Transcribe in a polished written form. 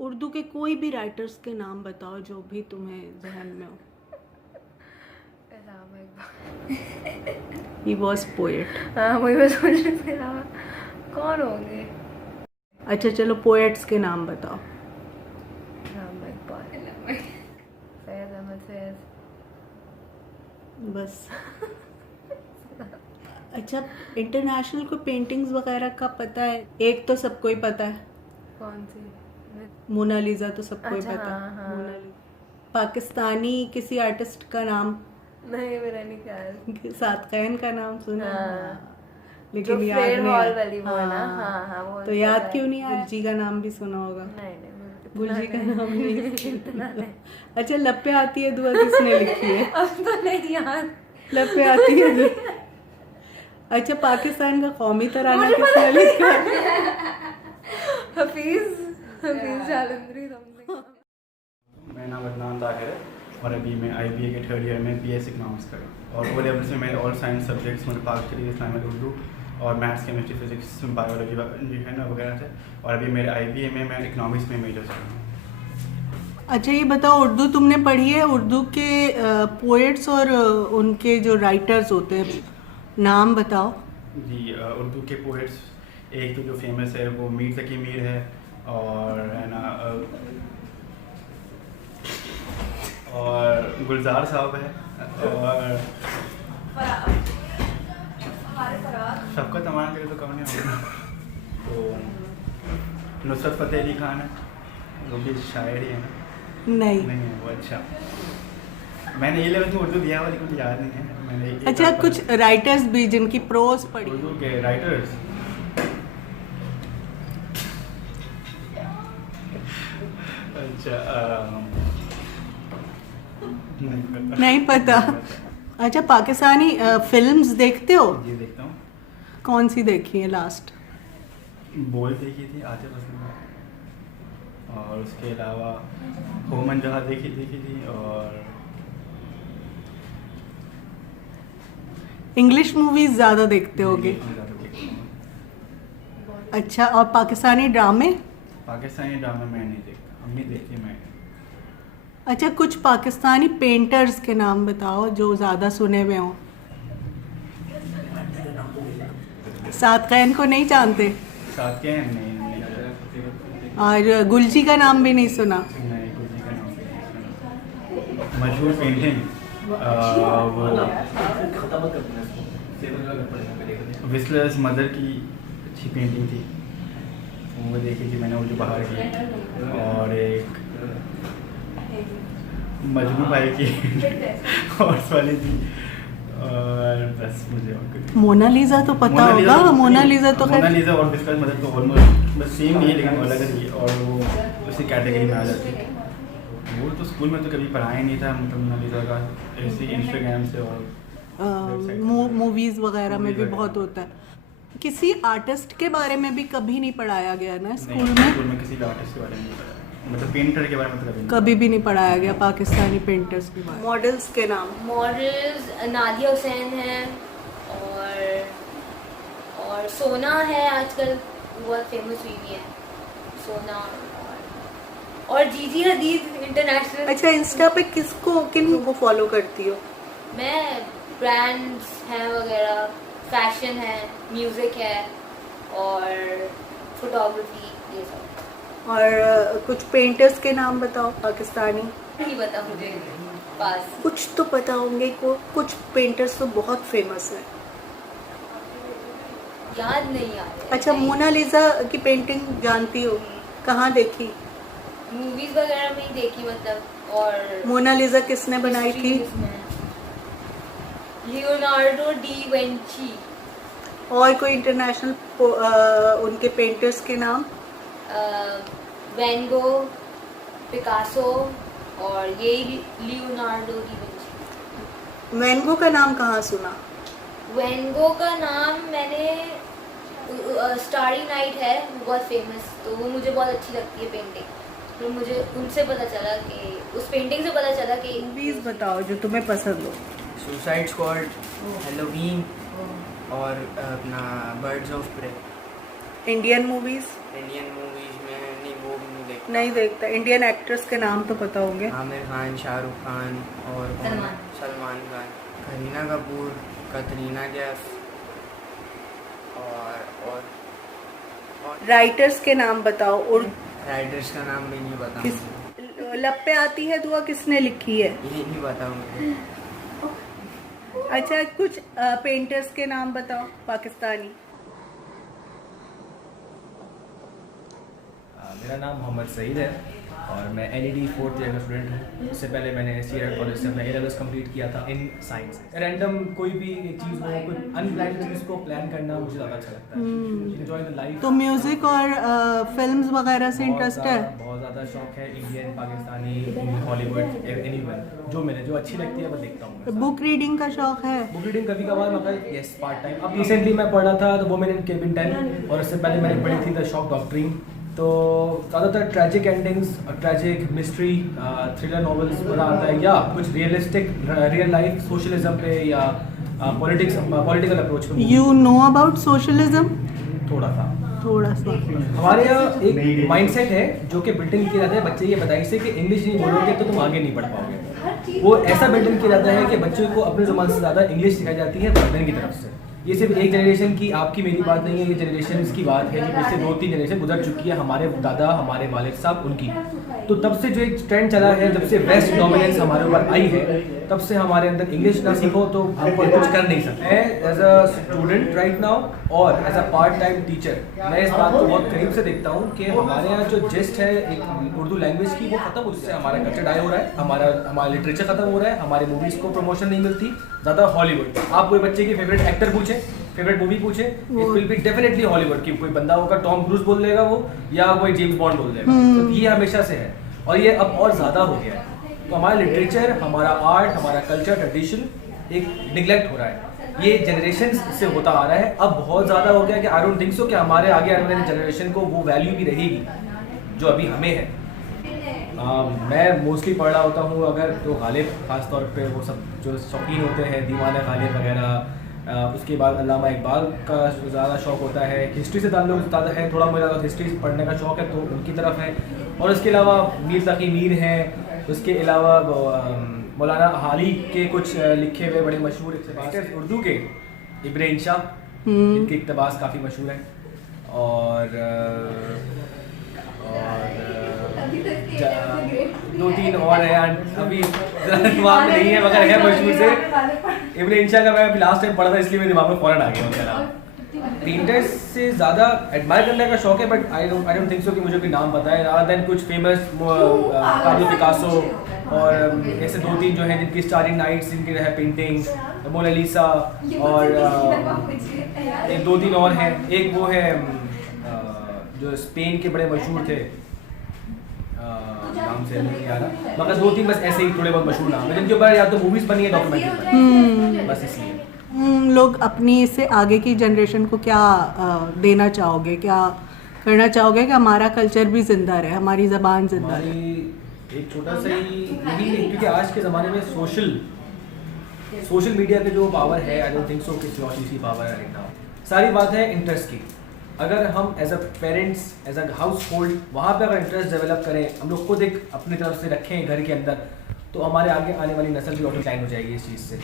उर्दू के कोई भी राइटर्स के नाम बताओ जो भी तुम्हें जहन में हो। Allama Iqbal. He was poet. हाँ वही मैं सोच रही थी, अलामा कौन होंगे। अच्छा चलो पोएट्स के नाम बताओ। अलामा इकबाल, सैयद अहमद फैज। बस। अच्छा इंटरनेशनल को पेंटिंग्स वगैरह का पता है? एक तो सबको ही पता है, कौन सी? मोनालिसा तो सबको ही अच्छा, पता है। हाँ, हाँ। मोनालिसा। पाकिस्तानी किसी आर्टिस्ट का नाम? नहीं मेरा नहीं ख्याल। सादकैन का नाम सुना? हाँ। हाँ। जो लेकिन याद फ्रेड नहीं हॉल आया। वाली वो है ना, हाँ हाँ वो तो मुझे याद पता क्यों है। नहीं आया? गुलजी का नाम भी सुना होगा। नहीं नहीं मुझे गुलजी का इतना नाम नहीं। इतना नहीं। अच्छा लपे आती है दुआ किसने लिखी है? अब तो नहीं याद। लपे आती है दुआ। अच्छा पाकिस्तान का कौमी तराना किसने लिखा है? हफीज जालंधरी समथिंग। मेरा नाम अदनान ताहिर है और अभी मैं IBA के 3rd ईयर में BS इकनॉमिक्स कर रहा हूँ और O लेवल्स में मेरे ऑल साइंस सब्जेक्ट्स मतलब पाकिस्तानी, इस्लामिक, उर्दू और मैथ्स, केमिस्ट्री, फिजिक्स, बायोलॉजी है ना वगैरह थे और अभी मेरे IBA में मैं इकनॉमिक्स में मेजर कर रहा हूँ। अच्छा ये बताओ उर्दू तुमने पढ़ी है? उर्दू के पोएट्स और उनके जो राइटर्स होते हैं नाम बताओ। जी उर्दू के पोइट्स एक तो जो फेमस है वो मीर तकी मीर है और है ना और गुलजार साहब है और सबका तमाम के तो कम नहीं होगा। तो नुसरत फ़तेह अली खान है, वो भी शायर ही है ना? नहीं। नहीं है वो। अच्छा मैंने ये लेवल में उर्दू दिया हुआ लेकिन मुझे याद नहीं है। मैंने एक अच्छा बार कुछ राइटर्स भी जिनकी प्रोज पढ़ी उर्दू हो। के राइटर्स अच्छा नहीं पता। अच्छा पाकिस्तानी फिल्म्स देखते हो? जी देखता हूँ। कौन सी देखी है लास्ट? बोल देखी थी आतिफ असलम और उसके अलावा होमन जहाँ देखी थी और इंग्लिश मूवीज ज़्यादा देखते होगे। ज़्यादा देखता हूँ। अच्छा और पाकिस्तानी ड्रामे? पाकिस्तानी ड्रामा मैं नहीं देखता, अम्मी देखती मैं। अच्छा कुछ पाकिस्तानी पेंटर्स के नाम बताओ जो ज़्यादा सुने हुए हों। सादकैन को नहीं जानते? साथ के हैं नहीं और गुलजी का नाम भी नहीं सुना? नहीं गुलजी का नाम नहीं सुना। मशहूर पेंटिंग वो विस्लर्स मदर की अच्छी पेंटिंग थी, वो देखी थी मैंने, उर्दू बाहर की। और एक मजनू भाई की हॉर्स वाली थी और बस मुझे और कुछ। मोनालिसा तो पता होगा। मोनालिसा तो खैर मोनालिसा और विस्लर्स मदर तो ऑलमोस्ट बस सेम नहीं है लेकिन अलग है और वो उसी कैटेगरी में आ जाती है। वो तो स्कूल में तो कभी पढ़ाया नहीं था, मतलब मोनालिसा का ऐसे इंस्टाग्राम से और मूवीज वगैरह में भी Movies बहुत वगैरह। होता है। किसी आर्टिस्ट के बारे में भी कभी नहीं पढ़ाया गया ना स्कूल नहीं, में? स्कूल में किसी आर्टिस्ट के बारे में नहीं पढ़ाया, मतलब पेंटर के बारे में तो कभी भी नहीं पढ़ाया गया पाकिस्तानी पेंटर्स के बारे में। मॉडल्स के नाम? मॉडल्स नादिया हुसैन है और सोना है, आजकल बहुत फेमस हुई हुई है सोना। और जीजी हदीद इंटरनेशनल। अच्छा इंस्टा पे किन को फॉलो करती हो? मैं ब्रांड्स हैं वगैरह, फैशन है, म्यूजिक है और फोटोग्राफी, ये सब। और कुछ पेंटर्स के नाम बताओ पाकिस्तानी। नहीं पता मुझे पास। कुछ तो पता होंगे कुछ पेंटर्स तो बहुत फेमस है। याद नहीं आ रहा। अच्छा मोनालिसा की पेंटिंग जानती हो? कहाँ देखी? मूवीज वगैरह में ही देखी मतलब। और मोनालिसा किसने बनाई थी? Leonardo D Vinci. और कोई इंटरनेशनल उनके पेंटर्स के नाम? वैन गो, पिकासो और यही लियोनार्डो डी विंची। वैन गो का नाम कहाँ सुना? वैन गो का नाम मैंने स्टारी नाइट है बहुत फेमस, तो वो मुझे बहुत अच्छी लगती है पेंटिंग। तो मुझे उनसे पता चला कि उस पेंटिंग से पता चला कि मूवीज बताओ जो तुम्हें पसंद हो। सुसाइड स्क्वाड, हैलोवीन और अपना birds of prey. Indian movies? Indian movies में नहीं, वो भी नहीं देखता। नहीं देखता। इंडियन एक्टर्स के नाम तो पता होंगे। आमिर खान, शाहरुख खान और कौन? सलमान। सलमान खान, करीना कपूर, कतरीना कैफ और राइटर्स के नाम बताओ। और राइटर्स का नाम भी नहीं पता किस मुझे। लब पे आती है दुआ किसने लिखी है? ये नहीं पता मुझे। अच्छा, कुछ पेंटर्स के नाम बताओ पाकिस्तानी। मेरा नाम मोहम्मद सईद है और मैं NED 4th ईयर का स्टूडेंट हूँ। इससे पहले मैंने सीआर कॉलेज से अपना A-levels कंप्लीट किया था इन साइंस। रैंडम कोई भी एक चीज़ हो, कोई अनप्लान्ड चीज़ को प्लान करना मुझे ज़्यादा अच्छा लगता है। Enjoy the life. तो म्यूजिक और फिल्म्स वगैरह से इंटरेस्ट है? बहुत ज़्यादा शौक है। इंडियन, पाकिस्तानी, हॉलीवुड, एनीवन जो अच्छी लगती है वो देखता हूँ। बुक रीडिंग का शौक है? बुक रीडिंग कभी कभार मतलब यस पार्ट टाइम। अब रिसेंटली मैं पढ़ रहा था द वुमेन इन केबिन 10 और उससे पहले मैंने पढ़ी थी द शॉक डॉक्ट्रिन। तो ज़्यादातर tragic endings, tragic mystery, thriller novels पढ़ा आता है या कुछ रियलिस्टिक रियल लाइफ सोशलिज्म पे या पॉलिटिकल अप्रोच पे। You know about socialism? थोड़ा सा हमारे यहाँ एक माइंडसेट है जो कि बिल्डिंग किया जाता है बच्चे ये बताइए से कि इंग्लिश नहीं बोलोगे तो तुम आगे नहीं बढ़ पाओगे। वो ऐसा बिल्डिंग किया जाता है कि बच्चों को अपनी ज़ुबान से ज़्यादा इंग्लिश सिखाई जाती है वालिदैन की तरफ से। ये सिर्फ एक जनरेशन की आपकी मेरी बात नहीं है, ये जनरेशन की बात है। ये पिछले 2-3 जनरेशन गुजर चुकी है, हमारे दादा, हमारे वालिद साहब उनकी। तो तब से जो एक ट्रेंड चला है, जब से वेस्ट डोमिनेंस हमारे ऊपर आई है, तब से हमारे अंदर इंग्लिश ना सीखो तो हम कुछ कर नहीं सकते। मैं as a student right now और as a part time teacher मैं इस बात को बहुत करीब से देखता हूँ कि हमारे यहाँ जो जिस्ट है एक उर्दू लैंग्वेज की वो खत्म, उससे हमारा कल्चर डाई हो रहा है, हमारा लिटरेचर खत्म हो रहा है, हमारी मूवीज़ को प्रमोशन नहीं मिलती ज़्यादा। हॉलीवुड, आप कोई बच्चे की फेवरेट एक्टर पूछे, फेवरेट मूवी पूछे, it will be definitely Hollywood की। कोई बंदा होगा टॉम क्रूज बोल देगा वो, या कोई जेम्स बॉन्ड बोल देगा। तो ये हमेशा से है और ये अब और ज़्यादा हो गया है। तो हमारा लिटरेचर, हमारा आर्ट, हमारा कल्चर, ट्रेडिशन एक निगलेक्ट हो रहा है। ये जनरेशन से होता आ रहा है, अब बहुत ज़्यादा हो गया कि आई डोंट थिंक सो कि हमारे आगे आने वाली जनरेशन को वो वैल्यू भी रहेगी जो अभी हमें है। मैं मोस्टली पढ़ रहा होता हूँ अगर तो गालिब, ख़ास तौर पे वो सब जो शौकीन होते हैं दीवाना गालिब वगैरह। उसके बाद अल्लामा इकबाल का ज़्यादा शौक़ होता है। हिस्ट्री से ताल्लुक़ ज़्यादा है, थोड़ा मुझे ज़्यादा हिस्ट्री पढ़ने का शौक़ है तो उनकी तरफ है। और उसके अलावा मीर तकी मीर हैं, उसके अलावा मौलाना हाली के कुछ लिखे हुए बड़े मशहूर इक़्तिबास उर्दू के, इब्न इंशा, इनके इक़्तिबास काफ़ी मशहूर हैं। और 2-3 और हैं अभी दिमाग में नहीं है मगर है मशहूर से। इब्न इंशा का मैं अभी लास्ट टाइम पढ़ा था इसलिए मेरे दिमाग में फ़ौरन आ गया उनका नाम। पेंटर्स से ज़्यादा एडमायर करने का शौक़ है but I don't think so कि मुझे कोई नाम पता है रादर देन कुछ फेमस पाब्लो पिकासो और ऐसे 2-3 जो हैं जिनकी स्टारिंग नाइट्स जिनकी है पेंटिंग, मोनालिसा और एक 2-3 और हैं। एक वो है जो स्पेन के बड़े मशहूर थे, नाम से नहीं आ रहा मगर 2-3 बस ऐसे ही थोड़े बहुत मशहूर नाम है जिनके ऊपर या तो मूवीज़ बनी है डॉक्यूमेंट्री बस इसलिए। लोग अपनी इससे आगे की जनरेशन को क्या देना चाहोगे, क्या करना चाहोगे कि हमारा कल्चर भी जिंदा रहे, हमारी ज़बान जिंदा रहे? एक छोटा सा ही यही है क्योंकि आज के ज़माने में सोशल मीडिया पे जो पावर है आई डोंट थिंक सो किसी और चीज़ की पावर है ना। सारी बात है इंटरेस्ट की। अगर हम as a parents, as a household वहाँ पर अगर इंटरेस्ट डेवलप करें, हम लोग खुद एक अपनी तरफ से रखें घर के अंदर, तो हमारे आगे आने वाली नस्ल भी ऑटो लाइन हो जाएगी इस चीज़ से।